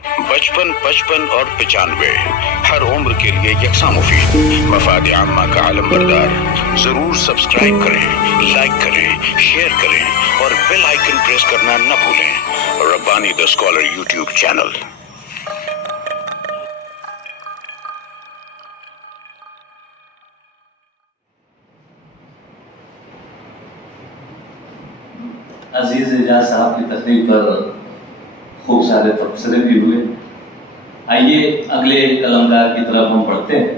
55, 55 और 95 हर उम्र के लिए यकसा मुफीद। मफाद आम्मा का आलम बरदार। जरूर सब्सक्राइब करें, लाइक करें, शेयर करें और बेल आइकन प्रेस करना न भूलें। Rabbani the scholar YouTube channel. Aziz Ejaz साहब की तकरीर पर खूब सारे तबसरे भी हुए। आइए अगले कलमगार की तरफ हम पढ़ते हैं।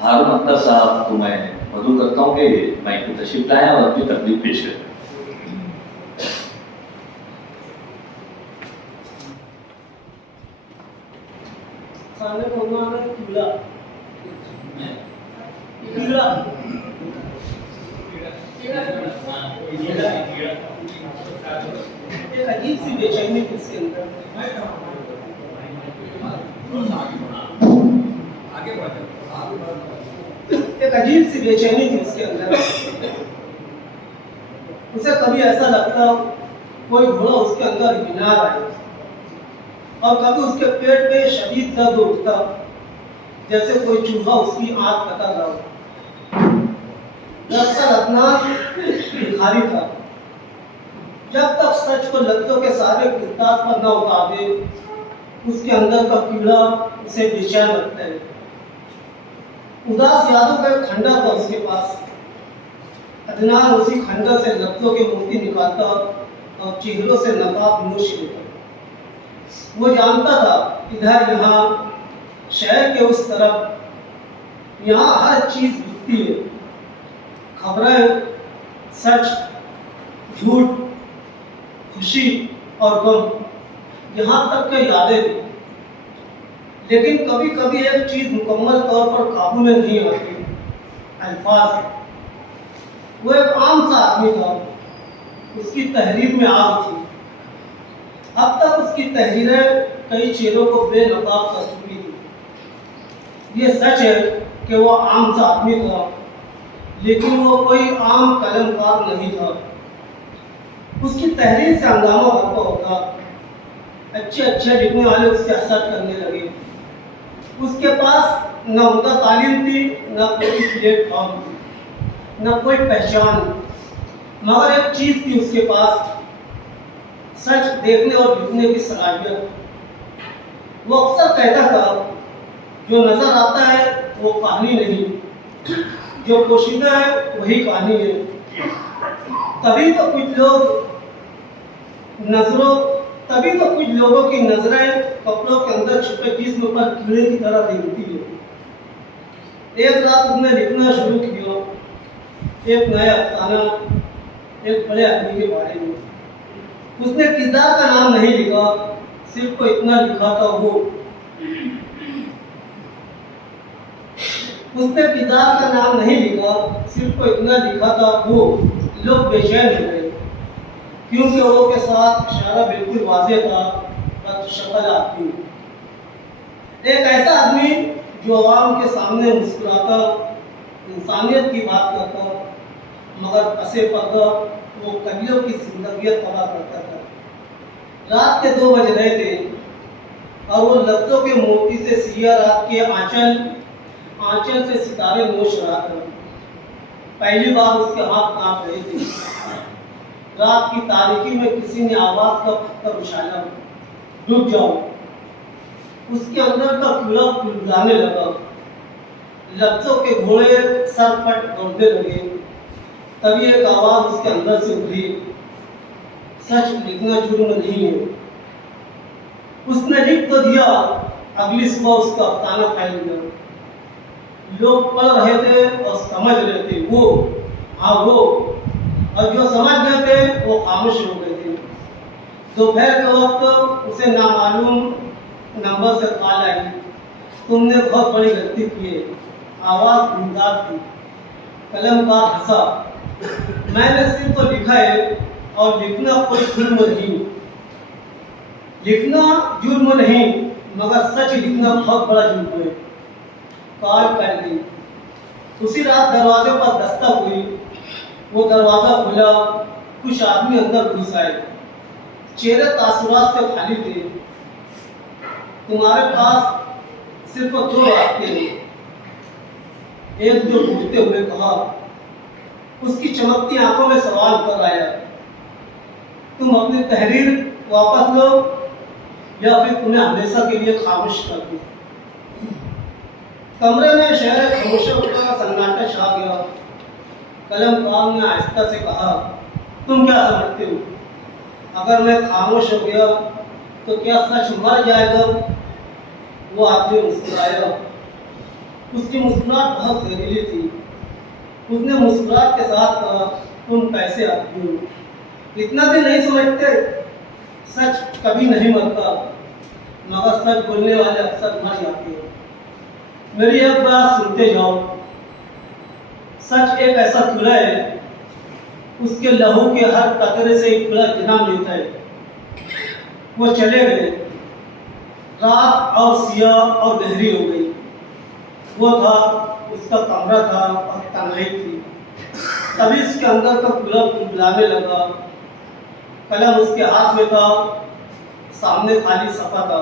हारून अख्तर साहब को मैं मदू करता हूँ कि माइक को तशरीफ लाएं और अपनी तकरीर पेश करें। एक अजीब सी बेचैनी इसके अंदर एक अजीब सी बेचैनी थी उसके अंदर। उसे कभी ऐसा लगता कोई घोड़ा उसके अंदर हिला रहा है और कभी उसके पेट पे शदीद दर्द उठता जैसे कोई चूहा उसकी आंख कतर रहा हो। दरअसल अदनान भिखारी था। जब तक सच को लफ्जों के सारे किरदार पर न उतार दे उसके अंदर का कीड़ा उसे बेचैन रखता है। उदास यादों का एक खंडर था उसके पास। अदनान उसी खंडर से लफ्जों की मूर्ति निकालता और चेहरों से नकाब नोश लेता। वो जानता था इधर यहाँ शहर के उस तरफ यहाँ हर चीज बिकती है। खबरें, सच, झूठ, खुशी और गम, यहाँ तक के यादें थी। लेकिन कभी कभी एक चीज मुकम्मल तौर पर काबू में नहीं आती, अल्फाज। वो एक आम सा आदमी था, उसकी तहरीर में आग थी। अब तक उसकी तहरीरें कई चेहरों को बेनकाब कर चुकी थी। ये सच है कि वो आम सा आदमी था, लेकिन वो कोई आम कलमकार नहीं था। उसकी तहरीर से हंगामा होता होता अच्छे अच्छे लिखने वाले उससे हसद करने लगे। उसके पास न उनका तालीम थी, न कोई प्लेटफॉर्म थी, न कोई पहचान, मगर एक चीज थी उसके पास, सच देखने और लिखने की सलाहियत। वो अक्सर कहता था जो नजर आता है वो कहानी नहीं, जो पोशीदा है वही कहानी है। तभी तो कुछ लोगों की नजरें कपड़ों के अंदर छुपे जिस्म पर कीड़े की तरह देखती है। एक रात उसने लिखना शुरू किया, एक नया अफसाना, एक बड़े आदमी के बारे में। उसने किरदार का नाम नहीं लिखा, सिर्फ को इतना लिखा था उसने किरदार का नाम नहीं लिखा, सिर्फ को इतना लिखा था वो लोग बेचैन हो गए, क्योंकि लोगों के साथ इशारा बिल्कुल वाज़ेह था, बस शक्ल आती। एक ऐसा आदमी जो आवाम के सामने मुस्कुराता, इंसानियत की बात करता, मगर पसे पर्दा वो कलियों की जिंदगियत तबाह करता था। रात के 2 बज रहे थे और वो लफ्जों के मोती से सिया रात के आंचल से सितारे नोश रहा था। पहली बार उसके हाथ कांप रहे थे। रात की तारीकी में किसी ने आवाज का पत्थर उछाला, रुक जाओ। उसके अंदर का कीड़ा पिघलाने लगा। लफ्जों के घोड़े सरपट दौड़ने लगे। तभी एक आवाज उसके अंदर से उठी, सच लिखना जुर्म नहीं है। उसने लिख तो दिया, अगली सुबह उसका अफसाना फैल गया। लोग पढ़ रहे थे और समझ रहे थे, वो और जो समझ गए थे वो खामोश हो गए थे। दोपहर के वक्त उसे नामालूम नंबर से कॉल आई, तुमने बहुत बड़ी गलती की है। आवाज गुमदार थी। कलमकार हंसा, मैंने सिर्फ तो लिखा है और लिखना कोई जुर्म नहीं। लिखना जुर्म नहीं, मगर सच लिखना बहुत बड़ा जुर्म है। कॉल कर गई। उसी रात दरवाजे पर दस्तक हुई। वो दरवाजा खुला, कुछ आदमी अंदर घुस आए। चेहरे तासुरात से खाली थे। तुम्हारे पास सिर्फ 2 रास्ते हैं। एक जो घूरते हुए कहा, उसकी चमकती आंखों में सवाल कर आया, तुम अपनी तहरीर वापस लो या फिर तुम्हें हमेशा के लिए खामोश कर दूं। कमरे में शहर खामोशियों का सन्नाटा छा गया। कलमकार ने आहिस्ता से कहा, तुम क्या समझते हो, अगर मैं खामोश हो गया तो क्या सच मर जाएगा? वो आदमी मुस्कुराया। उसकी मुस्कुराहट बहुत जहरीली थी। उसने मुस्कुराहट के साथ कहा, तुम कैसे आदमी हो, इतना भी नहीं समझते? सच कभी नहीं मरता, मगर सच बोलने वाले अक्सर मर जाते हैं। मेरी एक बात सुनते जाओ। सच एक ऐसा कीड़ा है, उसके लहू के हर कतरे से एक कीड़ा जन्म लेता है। वो चले गए, रात और सियाह और गहरी हो गई। वो था, उसका कमरा था और तन्हाई थी। तभी इसके अंदर का कीड़ा बुलाने लगा। कलम उसके हाथ में था, सामने खाली सफा था।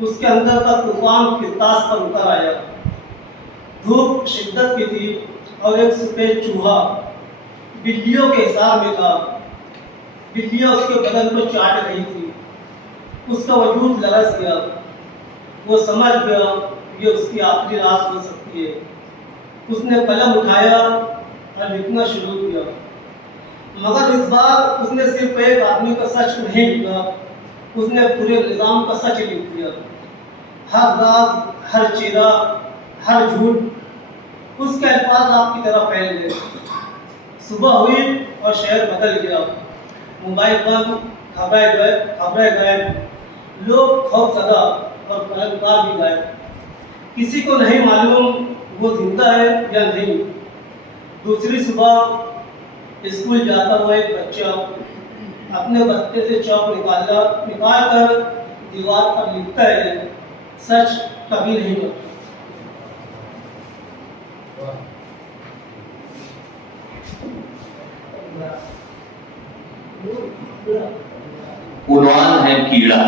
उसके अंदर का तूफान किरतास पर उतर आया। धूप शिद्दत की थी और एक सफेद चूहा बिल्लियों के हिसाब में था। बिल्लियां उसके बदन को चाट रही थी। उसका वजूद लरस गया। वो समझ गया ये उसकी आखिरी रात हो सकती है। उसने कलम उठाया और लिखना शुरू किया, मगर इस बार उसने सिर्फ एक आदमी का सच नहीं लिखा, उसने पूरे निजाम का सच लिख दिया। हर राज, हर चेहरा, हर झूठ उसके अल्फाज आपकी तरह फैल गए। सुबह हुई और शहर बदल गया। मोबाइल बंद, खबरें गायब, लोग खौफजदा और कलमकार भी गायब। किसी को नहीं मालूम वो जिंदा है या नहीं। दूसरी सुबह स्कूल जाता हुआ एक बच्चा अपने बस्ते से चौक निकाल कर दीवार पर लिखता है, सच कभी नहीं मरता। उन्वान है कीड़ा।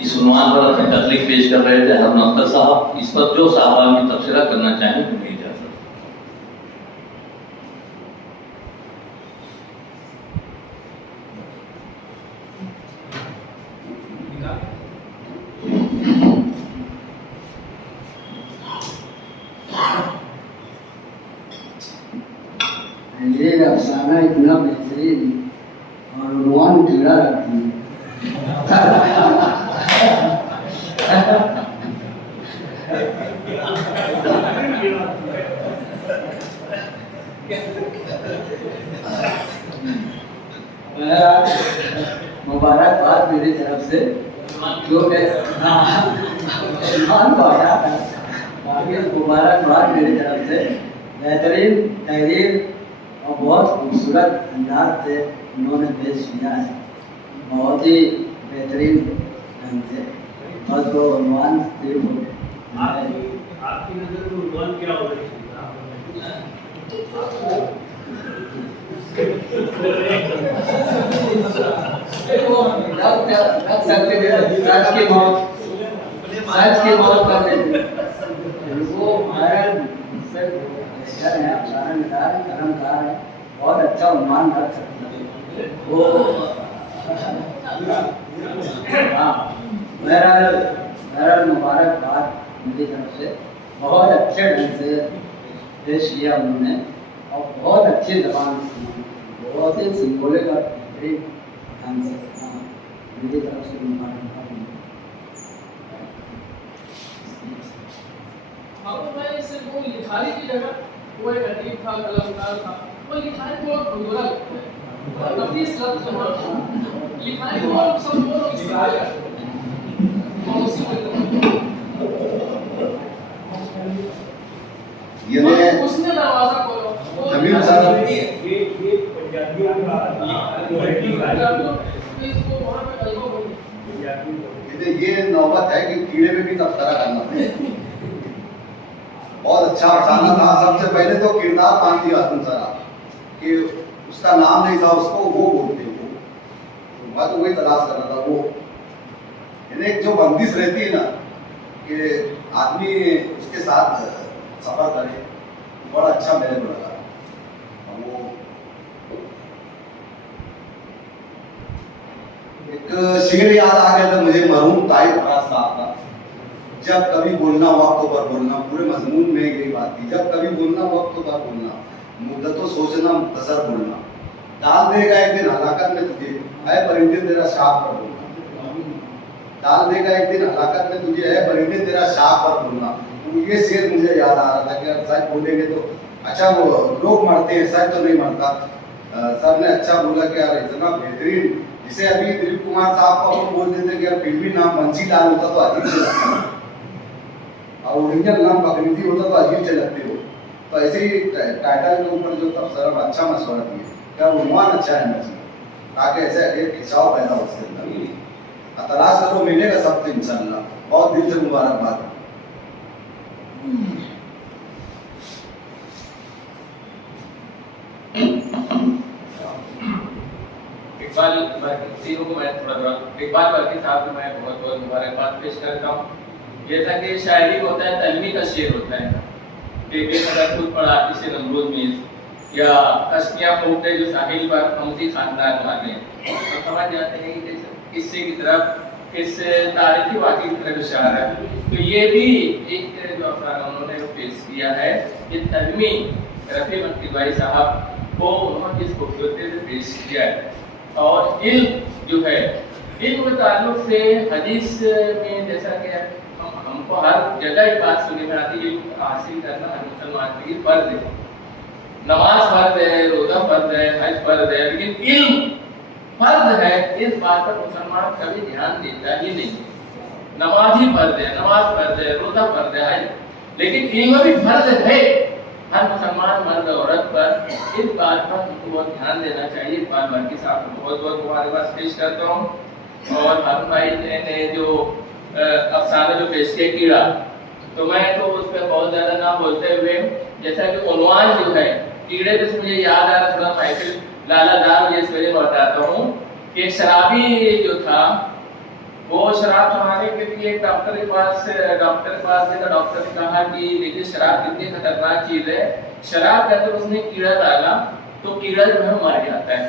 इस उन्वान पर अपनी तकलीफ पेश कर रहे थे हारून अख्तर साहब। इस पर जो साहब की तबसरा करना चाहें तो नहीं जा सकते। ये अफसाना इतना बेहतरीन और उन्वान कीड़ा रखती है। मुबारकबाद मेरी तरफ से, जो मुबारकबाद मेरी तरफ से। बेहतरीन तहरीर और बहुत खूबसूरत अंदाज से उन्होंने पेश किया है, बहुत ही बेहतरीन ढंग से। और तो उन्वान सिर्फ आपकी नजर में उन्वान क्या होना चाहिए? सच की मौत कर देते वो कलमकार है, बहुत अच्छा उन्वान रख सकते हैं वो। हाँ, बहरहाल मुबारकबाद मेरी तरफ से। बहुत अच्छे ढंग से पेश किया उन्होंने और बहुत अच्छी जबान से, बहुत ही सिंबॉलिक और बेहतरीन ढंग से। हाँ, मेरी तरफ से मुबारकबाद। भाई सिर्फ वो लिखाई की जगह वो एक अदीब था, कलमकार था। वो लिखाई को और भुंगुरा लगता है, तफीस लफ्ज़ है। लिखाई को और सब लोग इस्तेमाल करते हैं और उसी में ये उसने दरवाजा खोला। हमीद साहब ये पंजाबियों का इसको वहाँ पे कलमा बोली। ये नौबत है कि कीड़े में भी तबसरा करना। बहुत अच्छा अफसाना था। सबसे पहले तो किरदार मान दिया तुम सरा कि उसका नाम नहीं था, उसको वो बोलते वो, मैं तो वही तलाश कर रहा था। वो लेकिन एक जो बंदिश रहती है ना कि आदमी उसके साथ सफर करे, बड़ा अच्छा मेरे को लगा। वो एक शेर याद आ गया था मुझे मरहूम ताहिर फराज साहब का, जब कभी बोलना वक्त पर बोलना। पूरे मजमून में यही बात थी, जब कभी बोलना वक्त पर बोलना, मुद्दतों सोचना मुख्तसर बोलना। डाल देगा एक दिन हलाकत में तुझे, है परिंदे तेरा शाख पर बोलना। डाल देगा एक दिन हलाकत में तुझे, है परिंदे तेरा शाख पर बोलना। तो ये शेर मुझे याद आ रहा था कि यार शायद बोलेंगे तो अच्छा, वो लोग मरते हैं, शायद तो नहीं मरता। सर ने अच्छा बोला कि यार इतना बेहतरीन, जिसे अभी दिलीप कुमार साहब को हम बोल देते कि यार फिल्मी नाम बंसी लाल होता तो अजीब से लगता, और ओरिजिनल नाम बकरीदी होता तो अजीब से लगते हो। तो ऐसे ही टाइटल के ऊपर जो तबसरा अच्छा मशवरा दिए, क्या उन्वान अच्छा है मर्जी, ताकि ऐसे एक खिंचाव पैदा हो उसके अंदर। तलाश करो, मिलेगा सब तो इंशाल्लाह। बहुत दिल से मुबारकबाद। इकबाल तीनों को मैं थोड़ा इकबाल वर्की साहब को मैं बहुत बहुत मुबारकबाद पेश करता हूँ। जैसा कि शायरी होता है, तलमी का शेर होता है कि बेखबर खुद पर आतिश नमरूद में, या कश्मिया फूटे जो साहिल पर हमसी खानदान वाले, तो समझ जाते हैं कि किस्से की तरफ, इस तारीखी वाक़ई की तरफ इशारा है। तो ये भी एक जो अफसाना उन्होंने पेश किया है, ये तलमी रफ़ी मक्तिबाई साहब को उन्होंने इस खूबसूरती से पेश किया है। और इल्म जो है, इल्म के ताल्लुक से हदीस में जैसा कि हमको हर जगह एक बात सुनी में आती है, इल्म हासिल करना हर मुसलमान के लिए फर्ज है। नमाज फर्ज है, रोजा फर्ज है, हज फर्ज है, लेकिन इल्म फर्ज है, इस बात पर मुसलमान कभी ध्यान देता ही नहीं। नमाज ही फर्ज है, नमाज फर्ज है, रोजा फर्ज है, हज, लेकिन इल्म भी फर्ज है हर मुसलमान मर्द औरत पर। इस बात पर हमको बहुत ध्यान देना चाहिए। इकबाल वर्की साहब को बहुत बहुत मुबारकबाद पेश करता हूँ। और हारून भाई ने जो अफसाना जो पेश किया कीड़ा, तो मैं तो उस पर बहुत ज़्यादा ना बोलते हुए, जैसा कि उन्वान जो है कीड़े पे मुझे याद आ रहा, थोड़ा महफिल लाला दार ये सवेरे बताता हूँ कि एक शराबी जो था, वो शराब छुड़ाने के लिए डॉक्टर के पास गया। डॉक्टर ने कहा कि देखिए शराब कितनी खतरनाक चीज है, शराब के अंदर उसने कीड़ा डाला तो कीड़ा जो है मर जाता है।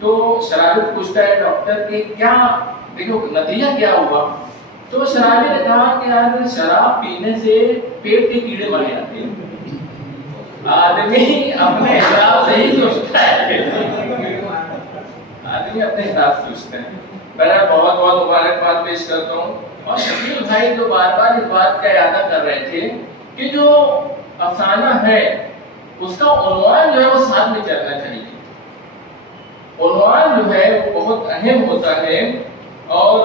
तो शराबी पूछता है डॉक्टर कि क्या, देखो नतीजा क्या हुआ। तो शराबी ने कहा कि यार शराब पीने से पेट के कीड़े मर जाते हैं। आदमी अपने हिसाब से ही सोचता है, आदमी अपने हिसाब से सोचता है। मैं बहुत बहुत मुबारकबाद पेश करता हूँ। और शकील भाई जो बार बार इस बात का यादा कर रहे थे कि जो अफसाना है उसका उन्वान जो है वो साथ में चलना चाहिए। उन्वान जो है वो बहुत अहम होता है। और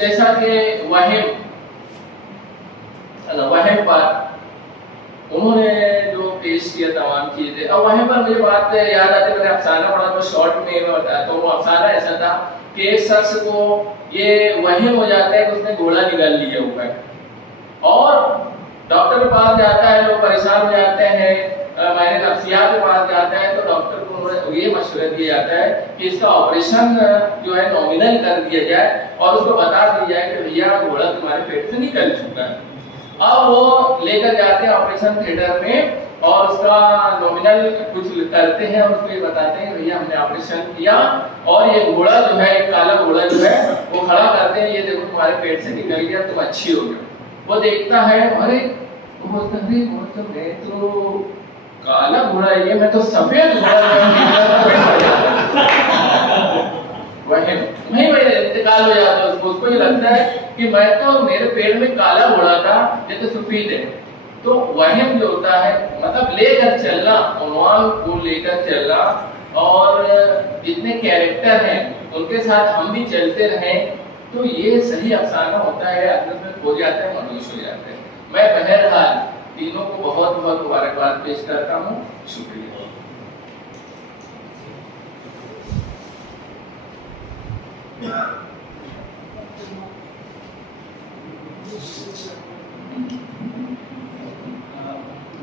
जैसा कि वहम पर उन्होंने जो पेश किया तमाम चीजें, और वहीं पर मुझे बात याद आती है, मैंने अफसाना पढ़ा तो शॉर्ट में मैं बताता हूँ। वो अफसाना ऐसा था कि एक शख्स को ये वहम हो जाता है कि उसने घोड़ा निकाल लिया हुआ है, और डॉक्टर के पास जाता है, लोग परेशान हो जाते हैं, मैंने नफ्सियात के पास जाता है, तो डॉक्टर को ये मशवरा दिया जाता है कि इसका ऑपरेशन जो है नॉमिनल कर दिया जाए, और उसको बता दिया जाए कि भैया घोड़ा तुम्हारे पेट से निकल चुका है। अब वो लेकर जाते हैं ऑपरेशन थिएटर में, और उसका नॉमिनल कुछ करते हैं, और उसको ये बताते हैं भैया हमने ऑपरेशन किया, और ये घोड़ा जो है, काला घोड़ा जो है वो खड़ा करते हैं, ये देखो तुम्हारे पेट से निकल गया, तुम अच्छी हो गए। वो देखता है, अरे वो तो मैं तो काला घोड़ा है, मैं तो सफेद घोड़ा वही इंतकाल हो जाता है। उसको ये लगता है कि मैं तो, मेरे पेट में काला घोड़ा था, ये तो सफेद है। तो वहम जो होता है, मतलब लेकर चलना, उन्वान को लेकर चलना, और जितने कैरेक्टर हैं उनके साथ हम भी चलते रहें, तो ये सही अफसाना होता है। अगर में खो जाता है, मनुष्य हो जाता है। मैं बहरहाल तीनों को बहुत बहुत मुबारकबाद पेश करता हूँ। शुक्रिया।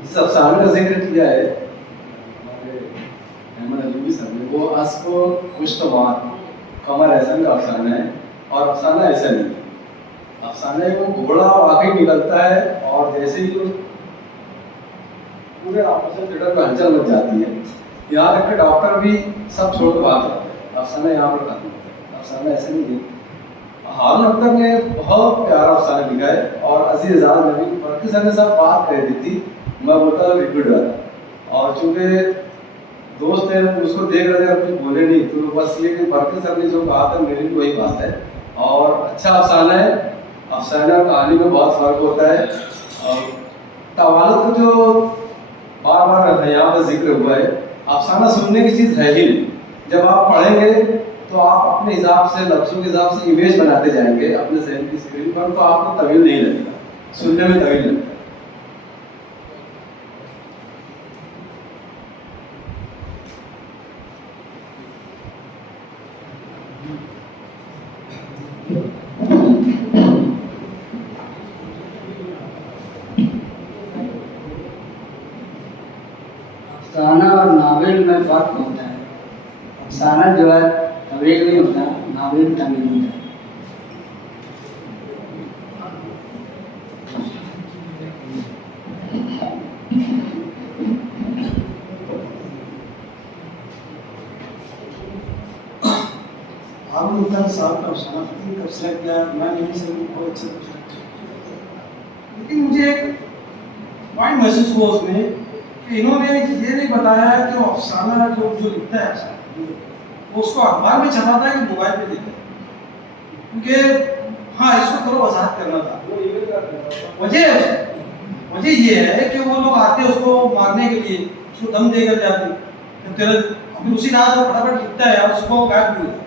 जिस अफसाने का जिक्र किया है हमारे अहमद अयूबी साहब ने, वो अस्को कुश्तवार कमर ऐसा का अफसाना है, और अफसाना ऐसा नहीं है। अफसाने वो घोड़ा वाकई निकलता है और जैसे ही पूरे आपस में थिएटर में हलचल मच जाती है। यहाँ तक के डॉक्टर भी सब छोड़ के बात करते हैं, अफसाना यहाँ पर खत्म होता है। अफसाना ऐसे नहीं है। हारून अख्तर ने बहुत प्यारा अफसाना लिखा है और अजीज एजाज ने भी, बल्कि सर ने सब बात कह दी थी, मैं बोलता रिपीट वाला। और चूंकि दोस्त है उसको देख रहे थे, कुछ बोले नहीं, तो बस ये कि बल्कि सर ने जो कहा था मेरी भी वही बात है। और अच्छा अफसाना है, अफसाना और कहानी में बहुत फर्क होता है। और तवालत को जो बार बार यहाँ पर जिक्र हुआ है, अफसाना सुनने की चीज़ है ही नहीं। जब आप पढ़ेंगे तो आप अपने हिसाब से, लफ्ज़ों के हिसाब से इमेज बनाते जाएंगे अपने जहन की स्क्रीन पर, तो आपको तवील नहीं लगेगा, सुनने में तवील लगता है। अफसाना और नावल में फर्क होता है। अफसाना जो है तवील नहीं होता, नावल तवील होता है। हारून अख्तर साहब का अफसाना तबसरा किया, मैं नहीं से बहुत अच्छा तबसरा किया, लेकिन मुझे एक पॉइंट महसूस हुआ उसमें कि इन्होंने ये नहीं बताया कि वो अफसाना जो लिखता है अफसाना वो उसको अखबार में छपाता है कि मोबाइल पे लिखता है। क्योंकि हाँ, इसको थोड़ा वजाहत करना था। वजह ये है कि वो लोग आते हैं उसको मारने के लिए, उसको दम देकर जाते, तो तेरा अभी उसी रात वो फटाफट लिखता है और सुबह गायब भी होता है।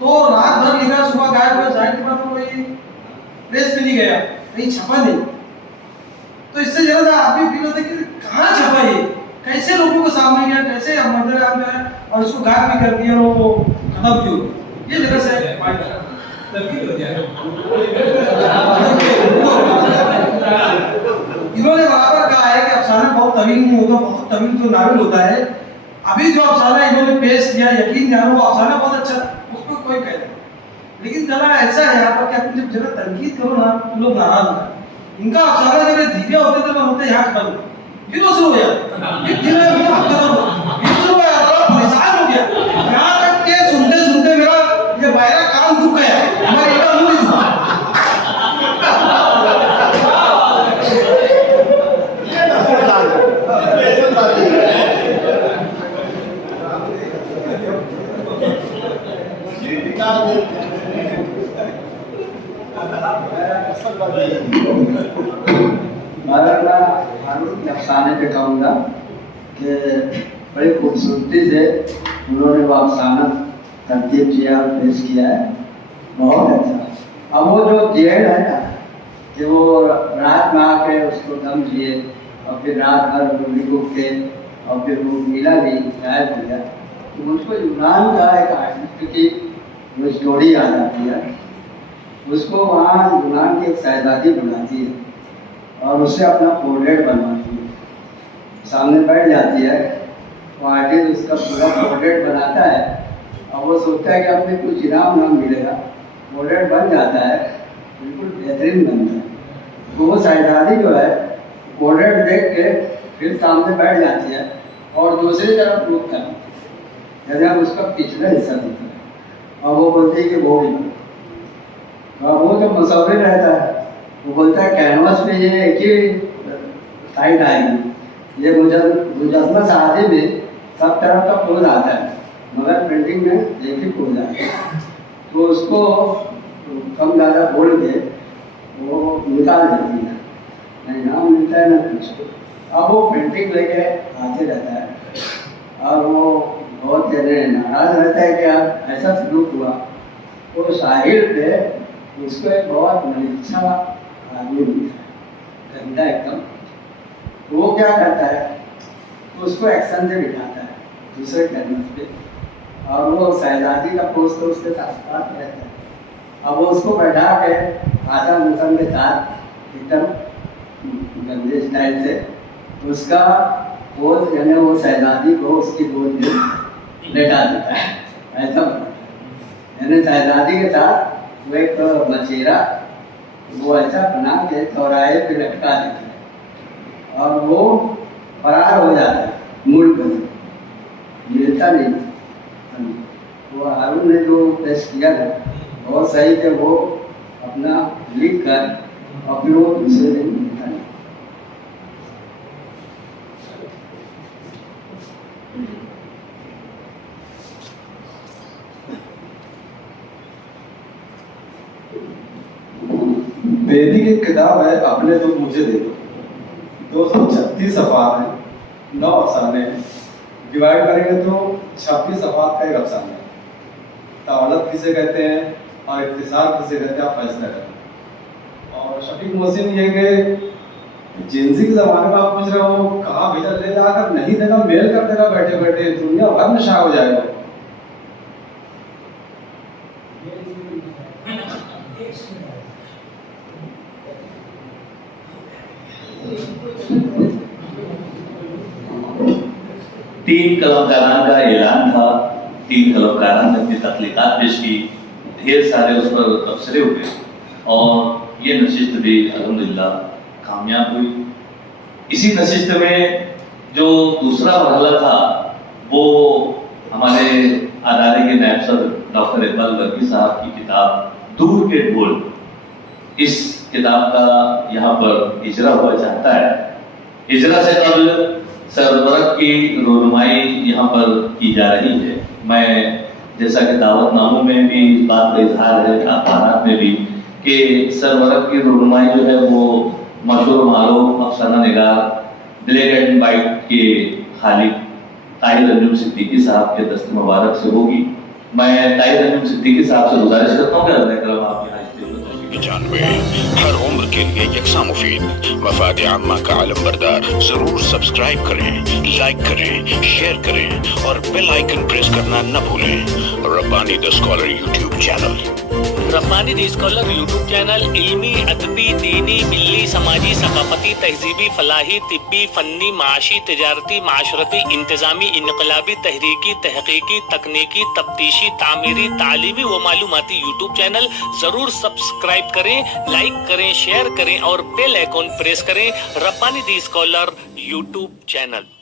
तो रात भर लिखा, सुबह गायब हुआ, जाहिर की बात, कोई प्रेस में नहीं गया, कहीं छपा नहीं। तो इससे ज्यादा आदमी फील होता है कि कहाँ छपा ये, कैसे लोगों को सामने गया, कैसे मंजर गया और इसको गायब भी कर दिया, वो खत्म भी हो गया। ये जगह से इन्होंने बराबर कहा है कि अफसाना बहुत तवील नहीं होता, बहुत तवील जो नावल होता है। अभी जो अफसाना इन्होंने पेश किया, यकीन जानो वो अफसाना बहुत अच्छा, उसको कोई कहता नहीं। लेकिन जरा ऐसा है यहाँ पर कि आप जब जरा तनकीद करो ना तो लोग नाराज होते हैं। इनका अफसाना जब धीरे होते थे, होते यहाँ खत्म, फिर वो शुरू हो जाता, फिर धीरे शुरू हो जाता, परेशान हो गया। यहाँ तक के सुनते सुनते मेरा ये बायरा काम दुख गया, हमारे इतना मुंह ही दुखा। हारून के अफसाने पे कहूँगा कि बड़ी खूबसूरती से उन्होंने वो अफसाना तरतीब किया और पेश किया है, बहुत अच्छा। अब वो जो जेल है ना कि वो रात में आके उसको दम दिए और फिर रात भर गोली घूमते और फिर वो मिला भी, गायब हो गया, तो मुझको यूनान का एक आर्टिस्ट की वो स्टोरी याद आती है। उसको वहाँ यूनान की एक शहजादी बुलाती है और उससे अपना पोर्ट्रेट बनवाती है, सामने बैठ जाती है, वो आर्टिस्ट उसका पूरा पोर्ट्रेट बनाता है और वो सोचता है कि अपने कुछ इनाम नाम मिलेगा। पोर्ट्रेट बन जाता है, बिल्कुल बेहतरीन बनता है। तो वो शहजादी जो है पोर्ट्रेट देख के फिर सामने बैठ जाती है और दूसरी तरफ रुक कर जब उसका पिछला हिस्सा दिखता है और वो बोलती है कि वो भी, तो वो जो मुसव्विर रहता है वो बोलता है कैनवास पे ये एक ही साइड आएगी, ये मुजस्मा शादी में सब तरफ का पोज आता है मगर प्रिंटिंग में एक ही पोज आता है। तो उसको कम ज़्यादा बोल के वो निकाल देती है, नहीं नाम मिलता है ना कुछ। अब वो प्रिंटिंग लेके आते रहता है और वो बहुत नाराज रहता है कि यार ऐसा सलूक हुआ। वो साहिल पे उसको एक बहुत अच्छा आदमी मिलता है, गंदा एकदम। वो क्या करता है, उसको एक्शन से बिठाता है दूसरे कैनवस पे और वो शहजादी का पोस्ट तो उसके साथ साथ रहता है। अब वो उसको बैठा के आशा मिशन के साथ एकदम गंदे स्टाइल से उसका पोज यानी वो शहजादी को उसकी गोद में लेटा देता है, ऐसा यानी शहजादी के साथ वो एक मचेरा वो ऐसा बना के चौराहे पे लटका देता है और वो फरार हो जाता है मुड़ कर, मिलता नहीं। वो हारून ने जो पेश किया था बहुत सही थे, वो अपना लिख कर और फिर वो दूसरे दिन मिलता नहीं। वैदिक एक किताब है अपने तो मुझे दे दो, 236 सफ़ात है, 9 अफसाने हैं। डिवाइड करेंगे तो 26 सफ़ात का एक अफसाना है। तावलत किसे कहते हैं और इख्तिसार किसे कहते हैं, आप फैसला करें। और शफीक मोहसिन ये कि जिंदगी के ज़माने में आप पूछ रहे हो कहाँ भेजा, ले जाकर नहीं देगा, मेल कर देगा बैठे बैठे, दुनिया भर नशा हो जाएगा। तीन कलमकारान का ऐलान था, 3 कलमकारान ने अपनी तख्लीकात पेश की, ढेर सारे उस पर तबसरे हुए और ये नशिस्त भी अल्हम्दुलिल्लाह कामयाब हुई। इसी नशिस्त में जो दूसरा मरहला था वो हमारे अदारे के नायब सदर डॉक्टर इकबाल वर्की साहब की किताब दूर के ढोल, इस किताब का यहाँ पर इजरा हुआ चाहता है। इजरा से कबल सरवरक की रोनुमाई यहाँ पर की जा रही है। मैं जैसा कि दावतनामों में भी इस बात का इजहार है, अखबारात में भी, कि सरवरक की रोनुमाई जो है वो मशहूर मारूफ अफसाना निगार ब्लैक एंड वाइट के खालिक ताहिर अंजुम सिद्दीकी साहब के दस्त मुबारक से होगी। मैं ताहिर अंजुम सिद्दीकी साहब से गुजारिश करता हूँ कि अल्लाह आप यहाँ 95 हर उम्र के लिए यकसा मुफीद, मफाद आम्मा का आलम बरदार। जरूर सब्सक्राइब करें, लाइक करें, शेयर करें और बेल आइकन प्रेस करना न भूलें। Rabbani the scholar YouTube channel. Rabbani the scholar YouTube channel इल्मी, अदबी, दीनी, मिल्ली, समाजी, सकाफती, तहजीबी, फलाही, तिब्बी, फन्नी, माशी, तिजारती, माशरती, इंतजामी, इनकलाबी, तहरीकी, तहकीकी, तकनीकी, तफ्तीशी, तामीरी, तालीमी व मालूमाती यूट्यूब चैनल। जरूर सब्सक्राइब करें, लाइक करें, शेयर करें और बेल आइकॉन प्रेस करें। Rabbani the scholar YouTube channel.